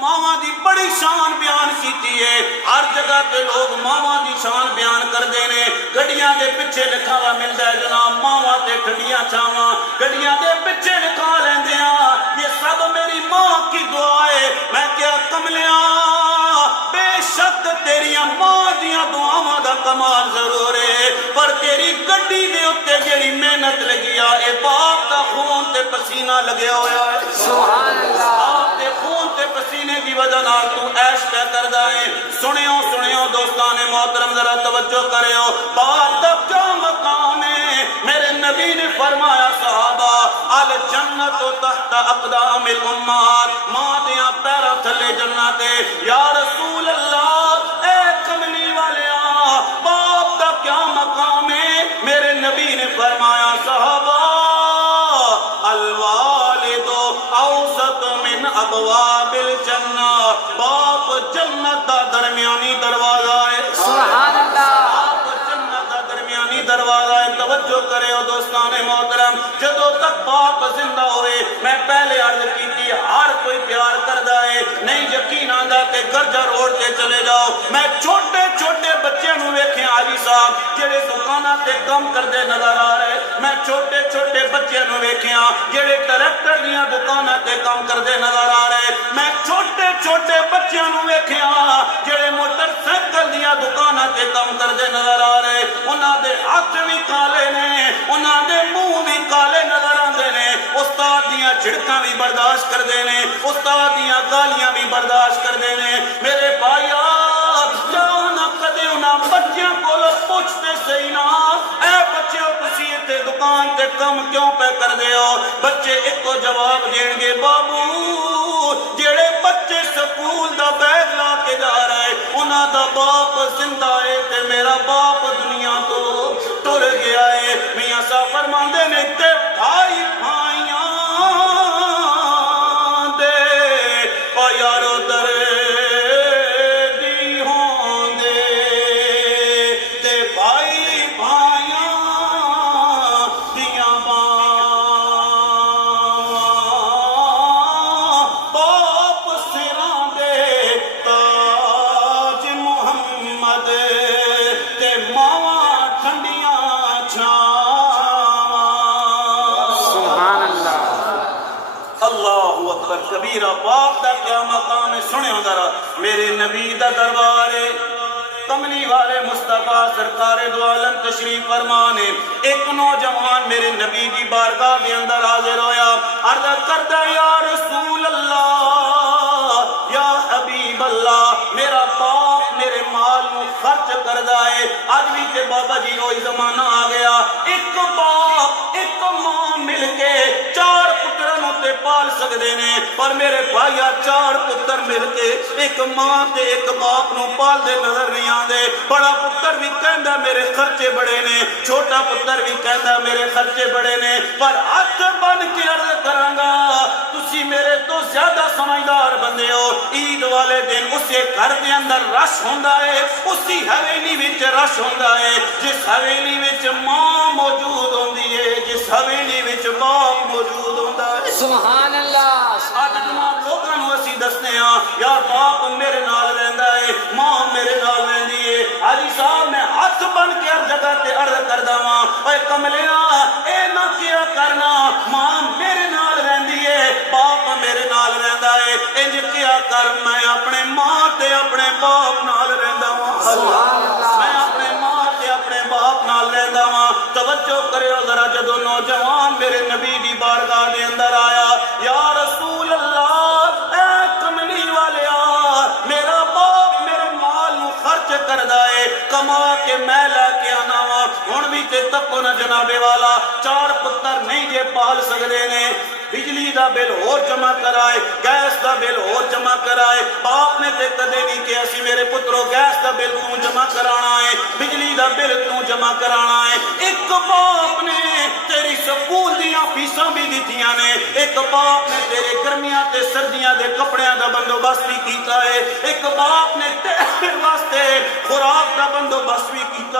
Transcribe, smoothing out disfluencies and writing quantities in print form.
ماواں دی بڑی شان بیان کیتی ہے، ہر جگہ تے لوگ ماواں دی شان بیان کردے نے، گڈیاں دے پیچھے لکھا ہوا ملدا ہے جناب ماواں تے ٹھنڈیاں چھاواں، گڈیاں دے پیچھے لکھا لیندے ہاں یہ سب میری ماں کی دعا ہے۔ میں کیا کملیاں بے شک تیریاں ماں دیاں دعاواں دا کمال ضرور ہے، پر تیری گڈی دے اوتے جڑی محنت لگی آ اے باپ دا خون تے پسینہ لگیا ہویا ہے، سبحان اللہ، باپ دے خون تے پسینے دی وجہ نال تو عیش پہ کردا ہے۔ سنیو دوستان محترم ذرا توجہ کریو، باپ دا کیا مقام ہے؟ میرے نبی نے فرمایا صحابہ الجنت تحت اقدام الامہات، ماں دیاں پیراں تھلے جنت ہے۔ یا رسول اللہ اے کملی والیا باپ دا کیا مقام ہے؟ میرے نبی نے فرمایا صحابہ الوالد اوسط من ابواب الجنہ، باپ جنت دا درمیانی دروازہ ہے، سبحان اللہ، باپ جنت دا درمیانی دروازہ ہے۔ توجہ کرے ہو دوستان محترم، جدوں تک باپ زندہ ہوئے، میں پہلے عرض کی تھی ہر کوئی پیار کردا ہے، نہیں یقین آندا تے گرجا روڈ تے چلے جاؤ، میں چھوٹے چھوٹے بچے نو ویکھے حاجی صاحب جڑے دکاناں تے کم کردے نظر آ رہے، میں چھوٹے چھوٹے بچے نو ویکھیا جڑے ٹریکٹر دیاں دکاناں تے کم کردے نظر آ رہے، میں چھوٹے چھوٹے بچیاں نو ویکھیا جڑے موٹر سائیکل دیاں دکاناں تے کم کردے نظر آ رہے، انہاں دے ہاتھ بھی کالے نے، انہاں دے منہ بھی کالے نظر آندے نے، استاد دیاں جھڑکاں بھی برداشت کردے نے، استاد دیاں گالیاں بھی برداشت کردے نے۔ میرے بھائیا جاؤ نہ کدے انہاں بچیاں کولو پوچھتے صحیح نا اے بچیو تسی تے دکان تے کم کیوں پہ کر دے ہو؟ بچے ایک کو جواب دین گے بابو جڑے بچے سکول دا بیگ لا کے جا رہے انہاں دا باپ زندہ ہے تے میرا باپ دنیا تو ٹر گیا ہے۔ میاں صاحب فرماندے نے تے بھائی بھائیاں دے او یارو در دی ہوندے تے بھائی بھائیاں دیاں باپ سراں دے تاج محمد تے ماواں ٹھنڈیاں چھاواں، سبحان اللہ، اللہ اکبر کبیرہ۔ باپ دا کیا مقام ہے؟ سنیو ذرا میرے نبی دا دربار ہے، کملی والے مصطفیٰ سرکار دو عالم تشریف فرمانے، ایک نوجوان میرے نبی دی بارگاہ دے اندر حاضر ہویا، عرض کردا یا رسول اللہ یا حبیب اللہ میرا باپ میرے مال نو خرچ کردا ہے، اج بھی تے بابا جی وہی زمانہ آ گیا، ایک باپ ایک ماں مل کے چار پتراں نوں تے پال سکدے نے، پر میرے بھائیا چار پتر مل کے ایک ماں تے ایک باپ نوں پال دے نظر نہیں آندے۔ بڑا پتر بھی کہندا میرے خرچے بڑے نے، چھوٹا پتر بھی کہندا میرے خرچے بڑے نے، پر ہاتھ بن کے عرض کراں گا تسی میرے تو زیادہ سمجھدار بندے ہو، عید والے دن اسے گھر دے اندر رش ہوندا ہے، اسی حویلی وچ رش ہوندا ہے جس حویلی وچ ماں موجود ہوندی ہے، جس حویلی وچ باپ موجود ہوندا ہے، سبحان اللہ۔ اج تمام لوگاں نوں اسی دسنے ہاں یار باپ میرے نال رہندا ہے، ماں میرے نال رہندی ہے، حاجی صاحب میں ہاتھ بن کے ہر جگہ تے عرض کردا واں اے کملیاں اے نہ کیا کرنا، ماں میرے نال رہندی ہے، باپ میرے نال رہندا ہے، انج کیا کر میں اپنے ماں تے اپنے باپ نال رہندا واں، سبحان اللہ، میں اپنے ماں تے اپنے باپ نال رہندا واں۔ توجہ کریو ذرا جدوں نوجوان میرے نبی دی بارگاہ دے اندر آیا، یا رسول اللہ اے کملی والیا میرا باپ میرے مال نو خرچ کردا ہے، کما کے میں لے کے آنا وا، ہن بھی تے تکو نہ جنابے والا چار پتر نہیں جے پال سکدے نے، بجلی دا بل اور جمع کرائے، گیس دا بل اور جمع کرائے، باپ نے تے کدے نہیں کہ اسی میرے پترو گیس دا بل تو جمع کرانا ہے، بجلی دا بل تو جمع کرانا ہے۔ ایک باپ نے تیری سکول دیاں فیساں بھی دتیاں نے، ایک باپ نے تیرے گرمیاں تے سردیاں دے کپڑیاں دا بندوبست بھی کیتا ہے، ایک باپ نے تیرے واسطے خوراک دا بندوبست بھی کیتا